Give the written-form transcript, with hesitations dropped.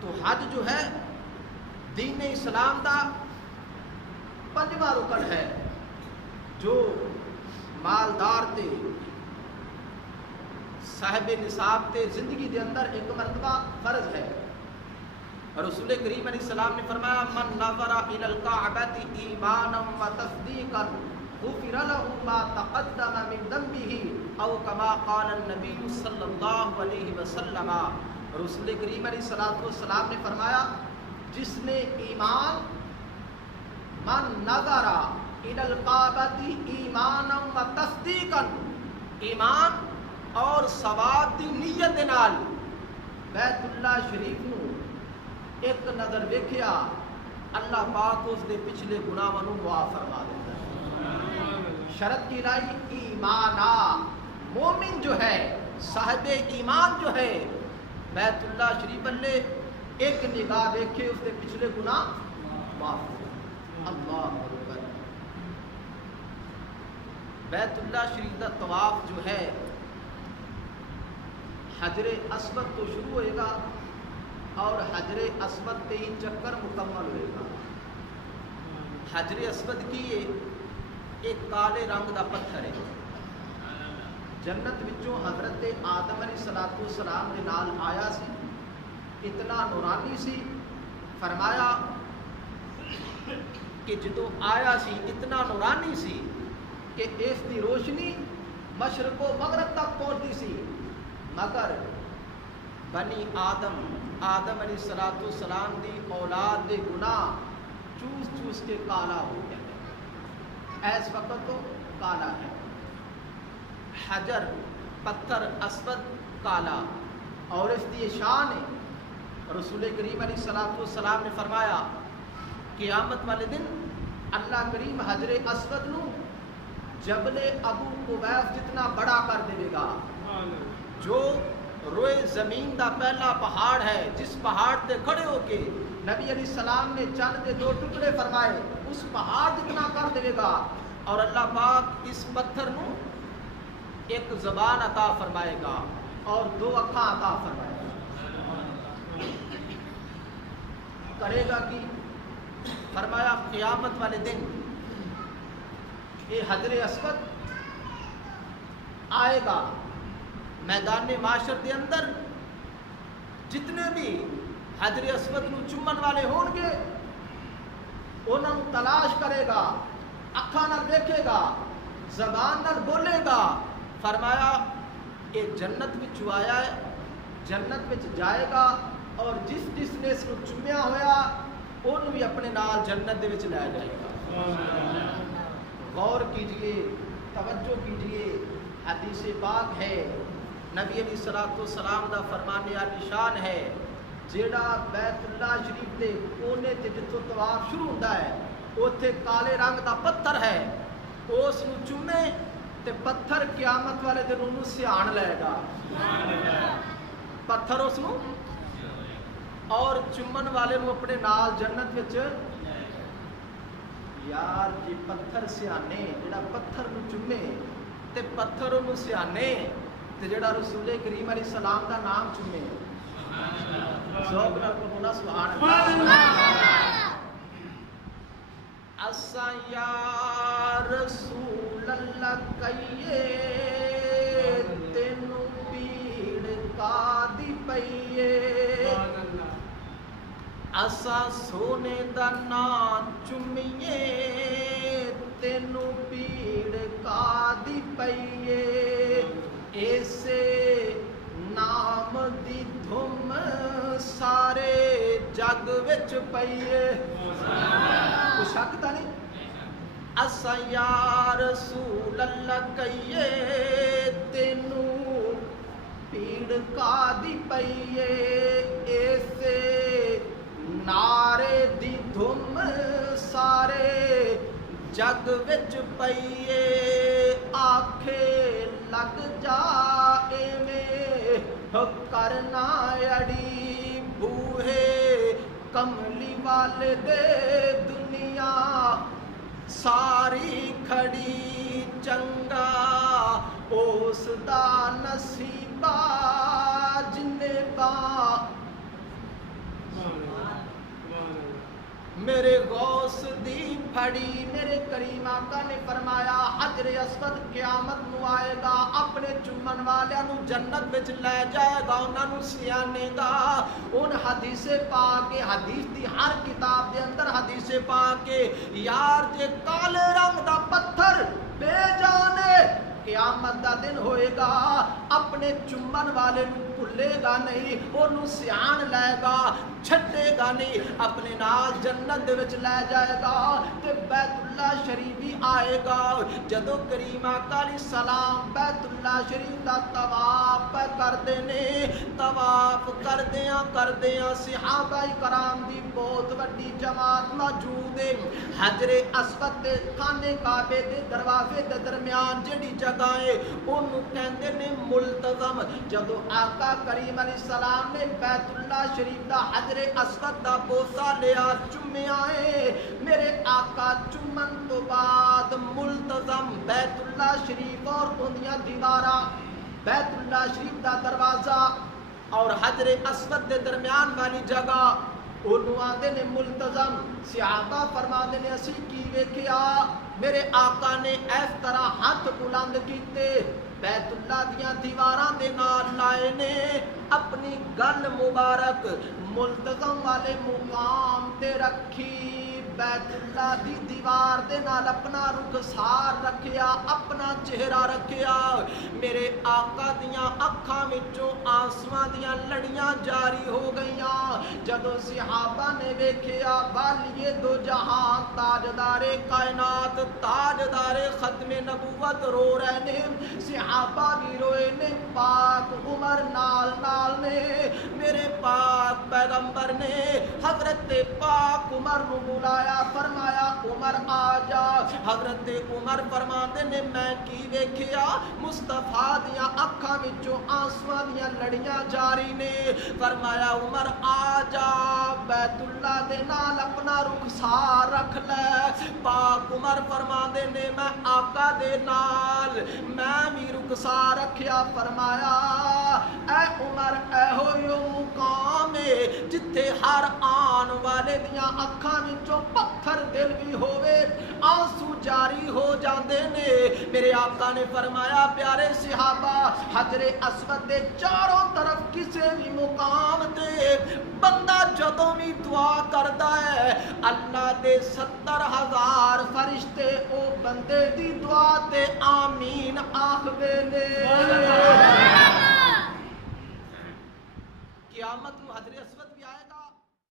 تو حج جو ہے دین اسلام دا پنجواں رکن ہے جو مالدار تے صاحب نصاب تے زندگی دے اندر ایک مرتبہ فرض ہے. رسول کریم علیہ السلام نے فرمایا من نظر الى الکعبۃ ایمانا وتصدیقا غفر له ما تقدم من ذنبه او كما قال النبی صلی اللہ علیہ وسلم. رسول کریم علیہ السلام نے فرمایا جس نے ایمان من نظر الى الکعبۃ ایمانا وتصدیقا ایمان اور ثواب دی نیت دے نال بیت اللہ شریف نو ایک نظر ویکھیا اللہ پاک اس دے پچھلے گناہاں نو معاف فرما دیتا ہے. شرط کی لائی ایمانا مومن جو ہے صاحب ایمان جو ہے بیت اللہ شریف والے ایک نگاہ دیکھے اس دے پچھلے گناہ معاف ہو. اللہ اکبر. بیت اللہ شریف دا طواف جو ہے حجر اسود تو شروع ہوئے گا اور حجر اسود پہ ہی چکر مکمل ہوئے گا. حجر اسود کی ایک کالے رنگ دا پتھر ہے. جنت وچوں حضرت آدم علیہ السلام دے نال آیا سی, اتنا نورانی سی. فرمایا کہ جدو آیا سی اتنا نورانی سی کہ اس دی روشنی مشرق و مغرب تک پہنچتی سی, مگر بنی آدم علیہ السلام دی اولاد دے گناہ چوس چوس کے کالا ہو گیا. ایس وقت تو کالا ہے. حجر پتھر اسود کالا اور اس دی شان ہے. رسول کریم علیہ السلام نے فرمایا قیامت والے دن اللہ کریم حجر اسود نو جبل ابو قبیس جتنا بڑا کر دے گا, جو روئے زمین دا پہلا پہاڑ ہے جس پہاڑ تے کھڑے ہو کے نبی علیہ السلام نے چند کے 2 ٹکڑے فرمائے, اس پہاڑ جتنا کر دے گا. اور اللہ پاک اس پتھر نو ایک زبان عطا فرمائے گا اور 2 اکھاں عطا فرمائے گا. کرے گا کہ فرمایا قیامت والے دن یہ حجر اسود آئے گا میدان معاشر دے اندر. جتنے بھی حجر اسود نو چومن والے ہون گے انہاں نوں تلاش کرے گا, اکھاں نال دیکھے گا, زبان نال بولے گا. فرمایا یہ جنت وچ آیا ہے, جنت وچ جائے گا اور جس جس نے اس نو چومیا ہویا انہوں بھی اپنے نال جنت دے وچ لے جائے گا. غور کیجئے, توجہ کیجئے, حدیث پاک ہے, نبی علیہ السلام دا فرمان عالی شان ہے. جیڑا بیت اللہ شریف دے کونے تے جتوں طواف شروع ہوندا ہے اوتھے کالے رنگ دا پتھر ہے, اس نو چومے تے پتھر قیامت والے دن انہوں سیان لے گا. پتھر اس نو اور چومن والے نو اپنے نال جنت وچ. یار جی پتھر سیانے جڑا پتھر نو چومے تے پتھر انہوں سیانے تے جڑا رسول کریم علیہ السلام دا نام چومے ذوق نال بولنا سبحان اللہ. اساں یا رسول اللہ کہیے تینوں پیڑ کا دی پئیے, اساں سونے دا نام چومیے تینوں پیڑ کا دی پئیے. ایسے نام دی دھم سارے جگ وچ پئیے. کوئی شک تا نہیں. اساں یا رسول اللہ کہیے تینوں پیڑ کا دی پئیے. ایسے نعرے دی دھم سارے جگ وچ پئیے. آکھے لگ جا ایویں کرنا اڑی بوہے کملی والے دے دنیا ساری کھڑی چنگا اس دا نصیبہ جنے با میرے غوث دی پھڑی میرے کریم آقا نے فرمایا حجر اسود قیامت نو آئے گا اپنے چومن والیاں نو جنت وچ لے جائے گا انہاں نو سیانے گا ان حدیث پاک حدیث دی ہر کتاب دے اندر حدیث پاک یار جے کالے رنگ دا پتھر بے جانے قیامت دا دن ہوئے گا اپنے چمن والے نو بھولے گا نہیں انہوں سیان لے گا چھٹے گا نہیں اپنے نال جنت دے وچ لے جائے گا تے بیت اللہ شریف بھی آئے گا جدو کریم آقا علیہ السلام بیت اللہ شریف دا طواف کردے نے طواف کردیاں صحابہ کرام دی بہت بڑی جماعت موجود ہے حجر اسود دے خانے کعبے دے دروازے دے درمیان جڑی جگہ ہے انہوں کہندے نے ملتزم جدو آقا کریم علیہ السلام نے بیت اللہ شریف دا حجر اسود دا بوسا لیا چومیا ہے میرے آقا چومن تو بعد ملتزم بیت اللہ شریف اور اندیاں دیواراں بیت اللہ شریف دا دروازہ اور حجر اسود دے درمیان والی جگہ انہوں آدھے نے ملتزم صحابہ فرما دے نے اسی کی ویکھیا میرے آقا نے اس طرح ہاتھ بلند کیتے بیت اللہ دیاں دیواراں دے نال لائے نے اپنی گل مبارک ملتزم والے مقام تے رکھی بیت اللہ دی دیوار دے نال اپنا رخسار رکھیا اپنا چہرہ رکھیا میرے آقا دیاں اکھاں وچوں آنسواں دیاں لڑیاں جاری ہو گئیاں جدو صحابہ نے ویکھیا والی دو جہاں تاجدار کائنات تاجدار ختم نبوت رو رہے نے صحابہ بھی روئے نے پاک عمر نال نال نے میرے پاک پیغمبر نے حضرت پاک عمر نو بلایا فرمایا عمر آ جا حضرت عمر فرماندے نے میں کی ویکھیا مصطفیٰ دیاں اکھاں وچوں آنسواں دیاں لڑیاں جاری نے فرمایا عمر آ جا بیت اللہ دے نال اپنا رخسار رکھ لے پاک عمر فرماندے نے میں آقا دے نال میں بھی رخسار رکھیا فرمایا اے عمر اے ہوئیو مقام جتھے ہر آن والے دیاں اکھاں وچوں پتھر دل بھی ہوئے آنسو جاری ہو جاندے نے میرے آقا نے فرمایا پیارے صحابہ حجر اسود دے چاروں طرف کسے بھی مقام تے بندہ جدوں بھی دعا کردا ہے اللہ دے 70,000 فرشتے او بندے دی دعا تے آمین آکھدے نے قیامت